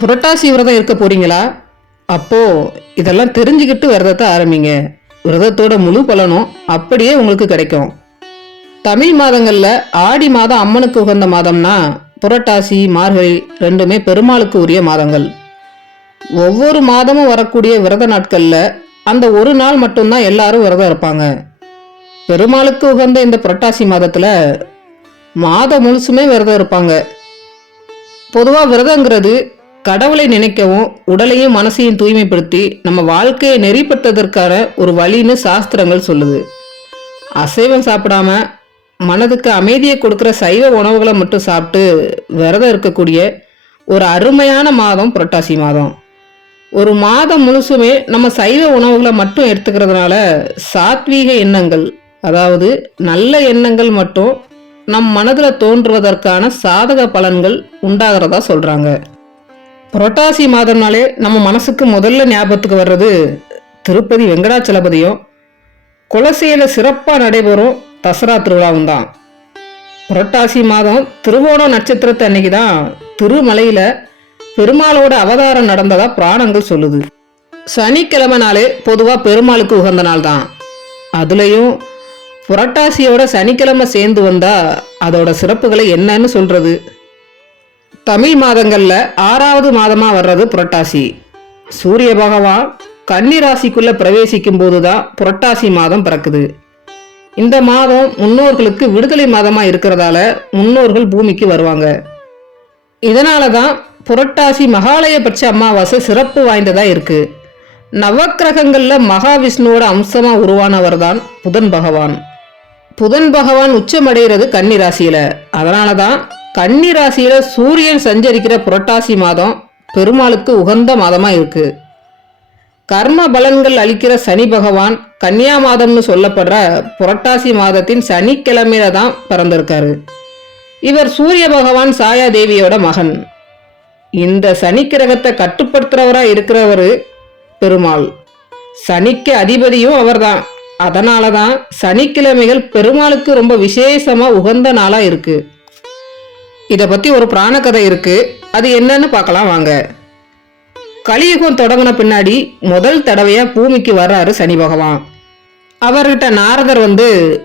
புரட்டாசி விரதம் இருக்க போறீங்களா? அப்போ இதெல்லாம் தெரிஞ்சுக்கிட்டு விரதத்தை ஆரம்பிங்க. விரதத்தோட முழு பலனும் அப்படியே உங்களுக்கு கிடைக்கும். தமிழ் மாதங்கள்ல ஆடி மாதம் அம்மனுக்கு உகந்த மாதம்னா புரட்டாசி, மார்கழி ரெண்டுமே பெருமாளுக்கு உரிய மாதங்கள். ஒவ்வொரு மாதமும் வரக்கூடிய விரத நாட்கள்ல அந்த ஒரு நாள் மட்டும்தான் எல்லாரும் விரதம் இருப்பாங்க. பெருமாளுக்கு உகந்த இந்த புரட்டாசி மாதத்துல மாதம் முழுசுமே விரதம் இருப்பாங்க. பொதுவா விரதங்கிறது கடவுளை நினைக்கவும் உடலையும் மனசையும் தூய்மைப்படுத்தி நம்ம வாழ்க்கையை நெறிப்படுத்துவதற்கான ஒரு வழின்னு சாஸ்திரங்கள் சொல்லுது. அசைவம் சாப்பிடாம மனதுக்கு அமைதியை கொடுக்குற சைவ உணவுகளை மட்டும் சாப்பிட்டு விரதம் இருக்கக்கூடிய ஒரு அருமையான மாதம் புரட்டாசி மாதம். ஒரு மாதம் முழுசுமே நம்ம சைவ உணவுகளை மட்டும் எடுத்துக்கிறதுனால சாத்வீக எண்ணங்கள், அதாவது நல்ல எண்ணங்கள் மட்டும் நம் மனதில் தோன்றுவதற்கான சாதக பலன்கள் உண்டாகிறதா சொல்றாங்க. புரட்டாசி மாதம்னாலே நம்ம மனசுக்கு முதல்ல ஞாபகத்துக்கு வர்றது திருப்பதி வெங்கடாச்சலபதியும் குலசையில சிறப்பாக நடைபெறும் தசரா திருவிழாவும் தான். புரட்டாசி மாதம் திருவோணம் நட்சத்திரத்து அன்னைக்கு தான் திருமலையில பெருமாளோட அவதாரம் நடந்ததா புராணங்கள் சொல்லுது. சனிக்கிழமை நாளே பொதுவா பெருமாளுக்கு உகந்த நாள் தான். அதுலயும் புரட்டாசியோட சனிக்கிழமை சேர்ந்து வந்தா அதோட சிறப்புகளை என்னன்னு சொல்றது. தமிழ் மாதங்கள்ல 6வது மாதமா வர்றது புரட்டாசி. சூரிய பகவான் கன்னி ராசிக்குள்ள பிரவேசிக்கும் போதுதான் புரட்டாசி மாதம் பிறக்குது. இந்த மாதம் முன்னோர்களுக்கு விடுதலை மாதமா இருக்கிறதால முன்னோர்கள் பூமிக்கு வருவாங்க. இதனாலதான் புரட்டாசி மகாலயபட்ச அமாவாசை சிறப்பு வாய்ந்ததா இருக்கு. நவக்கிரகங்கள்ல மகாவிஷ்ணுவோட அம்சமா உருவானவர் தான் புதன் பகவான். புதன் பகவான் உச்சமடைகிறது கன்னி ராசியில. அதனாலதான் கன்னி ராசியில சூரியன் சஞ்சரிக்கிற புரட்டாசி மாதம் பெருமாளுக்கு உகந்த மாதமா இருக்கு. கர்ம பலன்கள் அளிக்கிற சனி பகவான் கன்னியா மாதம்னு சொல்லப்படுற புரட்டாசி மாதத்தின் சனிக்கிழமையில தான் பிறந்திருக்காரு. இவர் சூரிய பகவான் சாயா தேவியோட மகன். இந்த சனி கிரகத்தை கட்டுப்படுத்துறவரா இருக்கிறவரு பெருமாள். சனிக்கு அதிபதியும் அவர்தான். அதனாலதான் சனிக்கிழமைகள் பெருமாளுக்கு ரொம்ப விசேஷமா உகந்த நாளா இருக்கு. இத பத்தி ஒரு புராண கதை இருக்கு. அது என்னன்னு பார்க்கலாம் வாங்க. கலியுகம் தொடங்கின பின்னாடி முதல் தடவையா பூமிக்கு வர்றாரு சனி பகவான். அவர்கிட்ட நாரதர்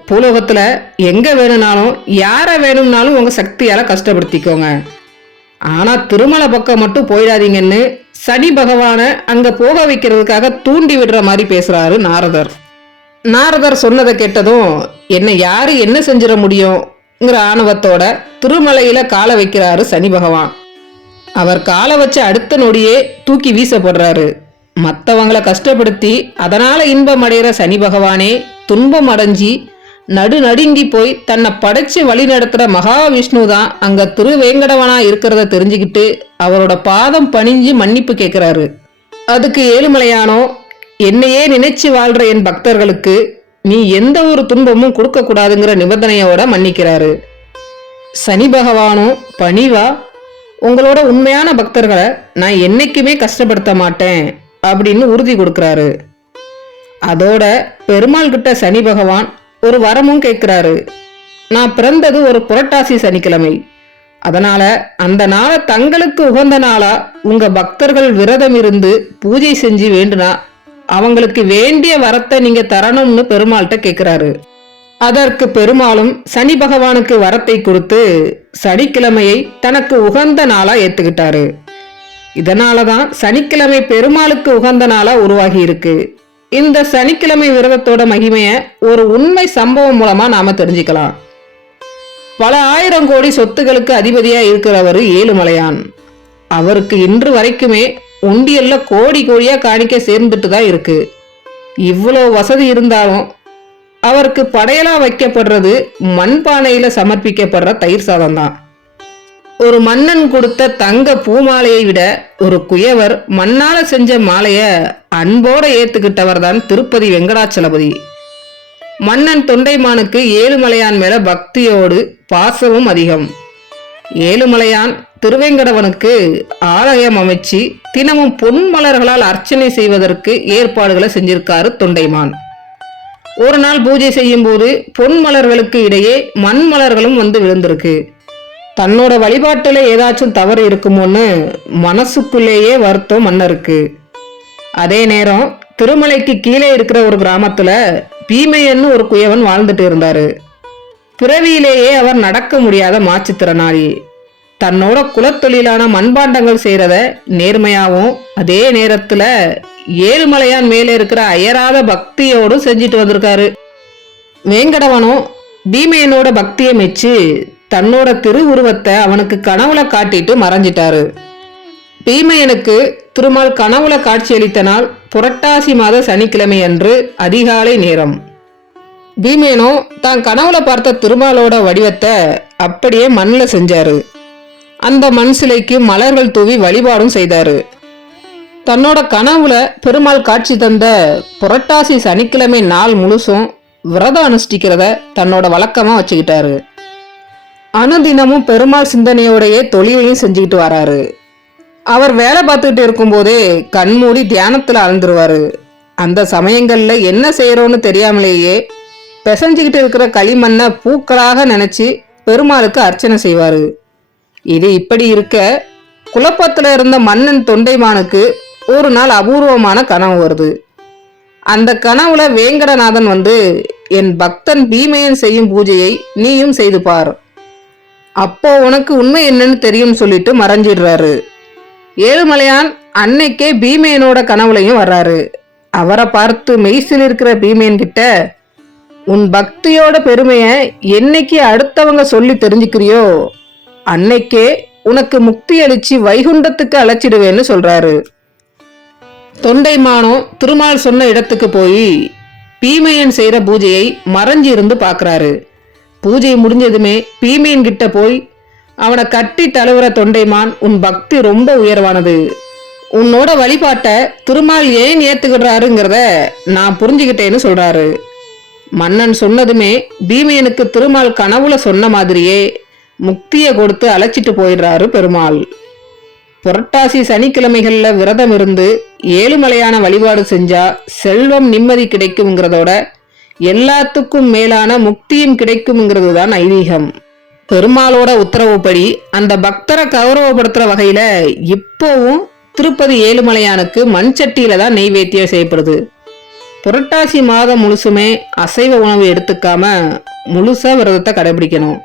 பூலோகத்துல எங்க வேணும்னாலும் யார வேணும்னாலும் உங்க சக்தியால கஷ்டப்படுத்திக்கோங்க, ஆனா திருமலை பக்கம் மட்டும் போயிடாதீங்கன்னு சனி பகவான அங்க போக வைக்கிறதுக்காக தூண்டி விடுற மாதிரி பேசுறாரு நாரதர். நாரதர் சொன்னதை கேட்டதும் என்ன யாரு என்ன செஞ்சிட முடியும்ங்கிற ஆணவத்தோட திருமலையில காலை வைக்கிறாரு சனி பகவான். அவர் காலை வச்ச அடுத்த நொடியே தூக்கி வீசப்படுறாரு. மற்றவங்களை கஷ்டப்படுத்தி அதனால இன்பம் அடைகிற சனி பகவானே துன்பம் அடைஞ்சி நடுநடுங்கி போய் தன்னை படைச்சு வழி நடத்துற மகாவிஷ்ணு தான் அங்க திருவேங்கடவனா இருக்கிறத தெரிஞ்சுக்கிட்டு அவரோட பாதம் பணிஞ்சு மன்னிப்பு கேட்கிறாரு. அதுக்கு ஏழுமலையானோ, என்னையே நினைச்சு வாழ்ற என் பக்தர்களுக்கு நீ எந்த ஒரு துன்பமும் கொடுக்க கூடாதுங்கிற நிபந்தனையோட மன்னிக்கிறாரு. சனி பகவானும் பணிவா, உங்களோட உண்மையான பக்தர்களை நான் என்னைக்குமே கஷ்டப்படுத்த மாட்டேன் அப்படின்னு உறுதி கொடுக்கிறாரு. அதோட பெருமாள் கிட்ட சனி பகவான் ஒரு வரமும் கேட்கிறாரு. நான் பிறந்தது ஒரு புரட்டாசி சனிக்கிழமை, அதனால அந்த நாளை தங்களுக்கு உகந்த நாளா உங்க பக்தர்கள் விரதம் இருந்து பூஜை செஞ்சு வேண்டுனா அவங்களுக்கு வேண்டிய வரத்தை நீங்க தரணும்னு பெருமாள்கிட்ட கேட்கிறாரு. அதற்கு பெருமாளும் சனி பகவானுக்கு வரத்தை கொடுத்து சனிக்கிழமையை தனக்கு உகந்த நாளா ஏத்துக்கிட்டாரு. இதனாலதான் சனிக்கிழமை பெருமாளுக்கு உகந்த நாளா உருவாகி இருக்கு. இந்த சனிக்கிழமை விரதத்தோட மகிமைய ஒரு உண்மை சம்பவம் மூலமா நாம தெரிஞ்சுக்கலாம். பல 1000 கோடி சொத்துகளுக்கு அதிபதியா இருக்கிறவர் ஏழுமலையான். அவருக்கு இன்று வரைக்குமே உண்டியல்ல கோடி கோடியா காணிக்க சேர்ந்துட்டு தான் இருக்கு. இவ்வளோ வசதி இருந்தாலும் அவருக்கு படையலா வைக்கப்படுறது மண்பானையில சமர்ப்பிக்கப்படுற தயிர் சாதம் தான். ஒரு மன்னன் கொடுத்த தங்க பூமாலையை விட ஒரு குயவர் மண்ணால செஞ்ச மாலைய அன்போட ஏத்துக்கிட்டவர் தான் திருப்பதி வெங்கடாச்சலபதி. மன்னன் தொண்டைமானுக்கு ஏழுமலையான் மேல பக்தியோடு பாசமும் அதிகம். ஏழுமலையான் திருவேங்கடவனுக்கு ஆலயம் அமைச்சு தினமும் பொன் மலர்களால் அர்ச்சனை செய்வதற்கு ஏற்பாடுகளை செஞ்சிருக்காரு தொண்டைமான். ஒரு நாள் பூஜை செய்யும் போது பொன் மலர்களுக்கு இடையே மண் மலர்களும் விழுந்திருக்கு. தன்னோட வழிபாட்டுல ஏதாச்சும் தவறு இருக்குமோன்னு மனசுக்குள்ளேயே வருத்தம் மன்னருக்கு. அதே நேரம் திருமலைக்கு கீழே இருக்கிற ஒரு கிராமத்துல பீமையன்னு ஒரு குயவன் வாழ்ந்துட்டு இருந்தாரு. பிறவியிலேயே அவர் நடக்க முடியாத மாற்றுத்திறனாளி. தன்னோட குலத்தொழிலான மண்பாண்டங்கள் செய்யறத நேர்மையாவும் அதே நேரத்துல ஏழுமலையான் மேல இருக்கிற அயராத பக்தியோடும் செஞ்சுட்டு வந்திருக்காரு. வேங்கடவனும் பீமையனோட பக்தியை மெச்சு தன்னோட திருவுருவத்தை அவனுக்கு கனவுல காட்டிட்டு மறைஞ்சிட்டாரு. பீமையனுக்கு திருமால் கனவுல காட்சியளித்த நாள் புரட்டாசி மாத சனிக்கிழமை அன்று அதிகாலை நேரம். பீமையனோ தான் கனவுல பார்த்த திருமாலோட வடிவத்தை அப்படியே மண்ணில் செஞ்சாரு. அந்த மண் சிலைக்கு மலர்கள் தூவி வழிபாடும் செய்தாரு. தன்னோட கனவுல பெருமாள் காட்சி தந்த புரட்டாசி சனிக்கிழமை நாள் முழுசும் விரதம் அனுஷ்டிக்கிறத தன்னோட வழக்கமா வச்சுக்கிட்டாரு. அனுதினமும் பெருமாள் சிந்தனையோடையே தொழிலையும் செஞ்சுக்கிட்டு வராரு. அவர் வேலை பார்த்துக்கிட்டு இருக்கும்போதே கண்மூடி தியானத்துல ஆழ்ந்துருவாரு. அந்த சமயங்கள்ல என்ன செய்யறோன்னு தெரியாமலேயே பிசைஞ்சுக்கிட்டு இருக்கிற களிமண்ணை பூக்களாக நினைச்சு பெருமாளுக்கு அர்ச்சனை செய்வாரு. இது இப்படி இருக்க குழப்பத்துல இருந்த மன்னன் தொண்டைமானுக்கு ஒரு நாள் அபூர்வமான கனவு வருது. அந்த கனவுல வேங்கடநாதன் வந்து, என் பக்தன் பீமையன் செய்யும் பூஜையை நீயும் செய்து பார், அப்போ உனக்கு உண்மை என்னன்னு தெரியும் சொல்லிட்டு மறைஞ்சிடுறாரு. ஏழுமலையான் அன்னைக்கே பீமையனோட கனவுலையும் வர்றாரு. அவரை பார்த்து மெய்சில் இருக்கிற பீமையன் கிட்ட, உன் பக்தியோட பெருமைய என்னைக்கு அடுத்தவங்க சொல்லி தெரிஞ்சுக்கிறியோ அன்னைக்கே உனக்கு முக்தி அளிச்சு வைகுண்டத்துக்கு அழைச்சிடுவேன்னு சொல்றாரு. தொண்டைமானோ திருமால் சொன்ன இடத்துக்கு போய் பீமையன் செய்யற பூஜையை மறைஞ்சி இருந்து பாக்குறாரு. பூஜை முடிஞ்சதுமே பீமையன் கிட்ட போய் அவனை கட்டி தழுவுற தொண்டைமான், உன் பக்தி ரொம்ப உயர்வானது, உன்னோட வழிபாட்டை திருமால் ஏன் ஏத்துக்கிடுறாருங்கிறத நான் புரிஞ்சுக்கிட்டேன்னு சொல்றாரு. மன்னன் சொன்னதுமே பீமையனுக்கு திருமால் கனவுல சொன்ன மாதிரியே முக்தியை கொடுத்து அழைச்சிட்டு போயிடுறாரு பெருமாள். புரட்டாசி சனிக்கிழமைகள்ல விரதம் இருந்து ஏழுமலையான வழிபாடு செஞ்சா செல்வம் நிம்மதி கிடைக்கும்ங்கிறதோட எல்லாத்துக்கும் மேலான முக்தியும் கிடைக்கும்ங்கிறது தான் ஐதீகம். பெருமாளோட உத்தரவுப்படி அந்த பக்தரை கௌரவப்படுத்துற வகையில இப்போவும் திருப்பதி ஏழுமலையானுக்கு மண் சட்டியில தான் நெய்வேத்தியம் செய்யப்படுது. புரட்டாசி மாதம் முழுசுமே அசைவ உணவு எடுத்துக்காம முழுசா விரதத்தை கடைபிடிக்கணும்.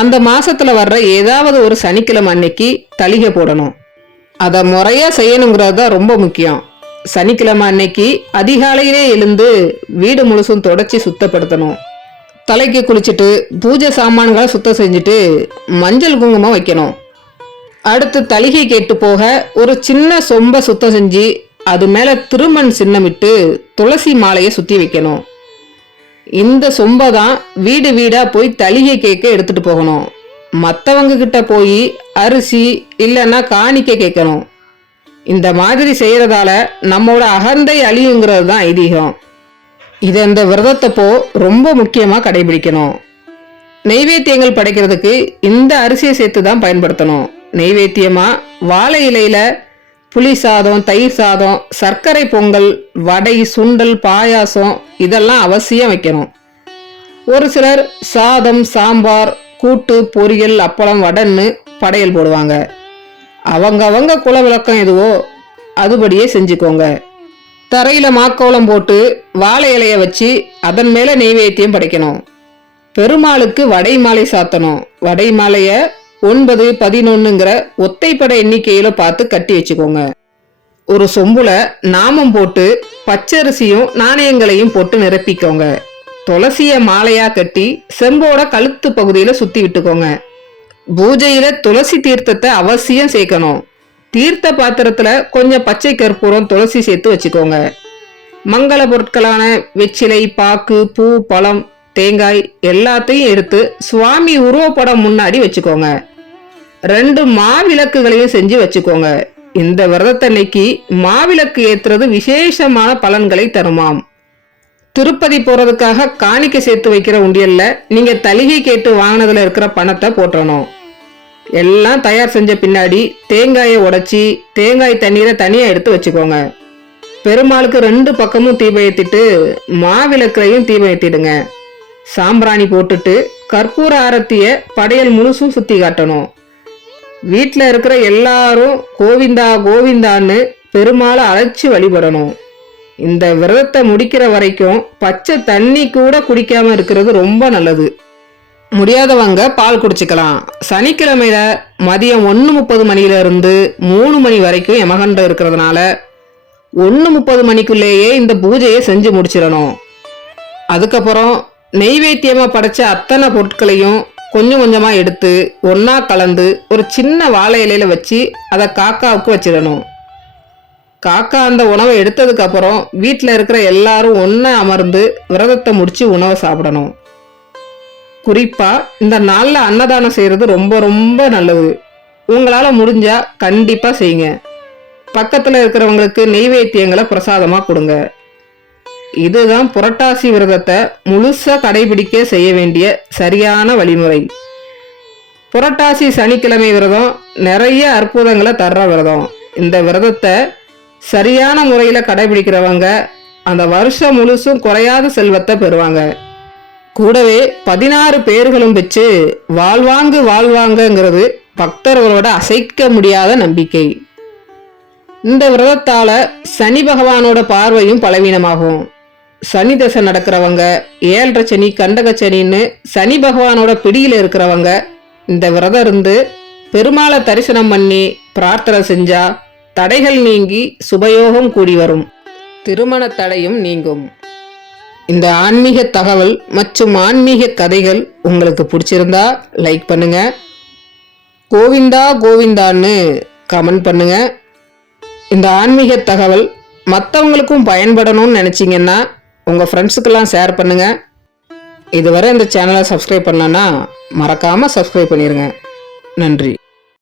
அந்த மாசத்துல வர்ற ஏதாவது ஒரு சனிக்கிழமை அன்னைக்கு தளிகை போடணும். அதை முறையா செய்யணுங்கிறது தான் ரொம்ப முக்கியம். சனிக்கிழமை அன்னைக்கு அதிகாலையிலே எழுந்து வீடு முழுசும் தொடச்சி சுத்தப்படுத்தணும். தலைக்கு குளிச்சுட்டு பூஜை சாமான்களை சுத்தம் செஞ்சுட்டு மஞ்சள் குங்குமம் வைக்கணும். அடுத்து தளிகை கேட்டு போக ஒரு சின்ன சொம்ப சுத்தம் செஞ்சு அது மேல திருமண் சின்னமிட்டு துளசி மாலையை சுத்தி வைக்கணும். இந்த சொம்ப தான் வீடு வீடா போய் தளிகை கேட்க எடுத்துட்டு போகணும். மற்றவங்க கிட்ட போய் அரிசி இல்லைன்னா காணிக்க கேட்கணும். இந்த மாதிரி செய்யறதால நம்மோட அகந்தை அழியுங்கிறது தான் ஐதீகம். இதை இந்த விரதத்தப்போ ரொம்ப முக்கியமா கடைபிடிக்கணும். நெய்வேத்தியங்கள் படைக்கிறதுக்கு இந்த அரிசியை சேர்த்து தான் பயன்படுத்தணும். நெய்வேத்தியமா வாழை இலையில புளி சாதம், தயிர் சாதம், சர்க்கரை பொங்கல், வடை, சுண்டல், பாயாசம் இதெல்லாம் அவசியம் வைக்கணும். ஒரு சிலர் சாதம், சாம்பார், கூட்டு, பொரியல், அப்பளம், வடன்னு படையல் போடுவாங்க. அவங்க குல விளக்கம் எதுவோ அதுபடியே செஞ்சுக்கோங்க. தரையில மாக்கோளம் போட்டு வாழை இலைய வச்சு அதன் மேல நெய்வேத்தியம் படைக்கணும். பெருமாளுக்கு வடை மாலை சாத்தணும். வடை மாலைய 9, 11ங்கிற ஒத்தைப்படை எண்ணிக்கையில பார்த்து கட்டி வச்சுக்கோங்க. ஒரு சொம்புல நாமம் போட்டு பச்சரிசியும் நாணயங்களையும் போட்டு நிரப்பிக்கோங்க. துளசிய மாலையா கட்டி செம்போட கழுத்து பகுதியில சுத்தி விட்டுக்கோங்க. பூஜையில துளசி தீர்த்தத்தை அவசியம் சேர்க்கணும். தீர்த்த பாத்திரத்துல கொஞ்சம் பச்சை கற்பூரம், துளசி சேர்த்து வச்சுக்கோங்க. மங்கள பொருட்களான வெற்றிலை, பாக்கு, பூ, பழம், தேங்காய் எல்லாத்தையும் எடுத்து சுவாமி உருவப்படம் முன்னாடி வச்சுக்கோங்க. 2 மாவிளக்குகளையும் செஞ்சு வச்சுக்கோங்க. இந்த விரதத்தன்னைக்கு மாவிளக்கு ஏத்துறது விசேஷமான பலன்களை தருமாம். திருப்பதி போறதுக்காக காணிக்கை சேர்த்து வைக்கிற உண்டியல்ல நீங்க தளிகை கேட்டு வாங்கினதுல இருக்கிற பணத்தை போட்டணும். எல்லாம் தயார் செஞ்ச பின்னாடி தேங்காயை உடைச்சி தேங்காய் தண்ணீரை தனியா எடுத்து வச்சுக்கோங்க. பெருமாளுக்கு 2 பக்கமும் தீபம் ஏத்திட்டு மாவிளக்குலையும் தீபம் ஏத்திடுங்க. சாம்பிராணி போட்டுட்டு கற்பூர ஆரத்தியை படையல் முழுசும் சுற்றி காட்டணும். வீட்டில் இருக்கிற எல்லாரும் கோவிந்தா கோவிந்தான்னு பெருமாளை அழைச்சி வழிபடணும். இந்த விரதத்தை முடிக்கிற வரைக்கும் பச்சை தண்ணி கூட குடிக்காம இருக்கிறது ரொம்ப நல்லது. முடியாதவங்க பால் குடிச்சுக்கலாம். சனிக்கிழமையில மதியம் 1:30 மணியிலிருந்து 3 மணி வரைக்கும் யமகண்டம் இருக்கிறதுனால 1:30 மணிக்குள்ளேயே இந்த பூஜையை செஞ்சு முடிச்சிடணும். அதுக்கப்புறம் நெய்வேத்தியமா படைச்ச அத்தனை பொருட்களையும் கொஞ்சம் கொஞ்சமா எடுத்து ஒன்னா கலந்து ஒரு சின்ன வாழை இலையில வச்சு அதை காக்காவுக்கு வச்சிடணும். காக்கா அந்த உணவை எடுத்ததுக்கு அப்புறம் வீட்டில் இருக்கிற எல்லாரும் ஒன்னா அமர்ந்து விரதத்தை முடிச்சு உணவை சாப்பிடணும். குறிப்பா இந்த நாள்ல அன்னதானம் செய்யறது ரொம்ப ரொம்ப நல்லது. உங்களால முடிஞ்சா கண்டிப்பா செய்யுங்க. பக்கத்துல இருக்கிறவங்களுக்கு நெய்வேத்தியங்களை பிரசாதமா கொடுங்க. இதுதான் புரட்டாசி விரதத்தை முழுசா கடைபிடிக்க செய்ய வேண்டிய சரியான வழிமுறை. புரட்டாசி சனிக்கிழமை விரதம் நிறைய அற்புதங்களை தர்ற விரதம். இந்த விரதத்தை சரியான முறையில கடைபிடிக்கிறவங்க அந்த வருஷம் முழுசும் குறையாத செல்வத்தை பெறுவாங்க. கூடவே 16 பேர்களும் பெற்று வாழ்வாங்கிறது பக்தர்களோட அசைக்க முடியாத நம்பிக்கை. இந்த விரதத்தால சனி பகவானோட பார்வையும் பலவீனமாகும். சனி தசை நடக்கிறவங்க, 7.5 சனி, கண்டக சனின்னு சனி பகவானோட பிடியில இருக்கிறவங்க இந்த விரதம் இருந்து பெருமாளை தரிசனம் பண்ணி பிரார்த்தனை செஞ்சா தடைகள் நீங்கி சுபயோகம் கூடி வரும். திருமண தடையும் நீங்கும். இந்த ஆன்மீக தகவல் மற்றும் ஆன்மீக கதைகள் உங்களுக்கு பிடிச்சிருந்தா லைக் பண்ணுங்க. கோவிந்தா கோவிந்தான்னு கமெண்ட் பண்ணுங்க. இந்த ஆன்மீக தகவல் மற்றவங்களுக்கும் பயன்படணும்னு நினச்சிங்கன்னா உங்கள் ஃப்ரெண்ட்ஸுக்கெல்லாம் ஷேர் பண்ணுங்க. இதுவரை இந்த சேனலை சப்ஸ்கிரைப் பண்ணலன்னா மறக்காமல் சப்ஸ்கிரைப் பண்ணிடுங்க. நன்றி.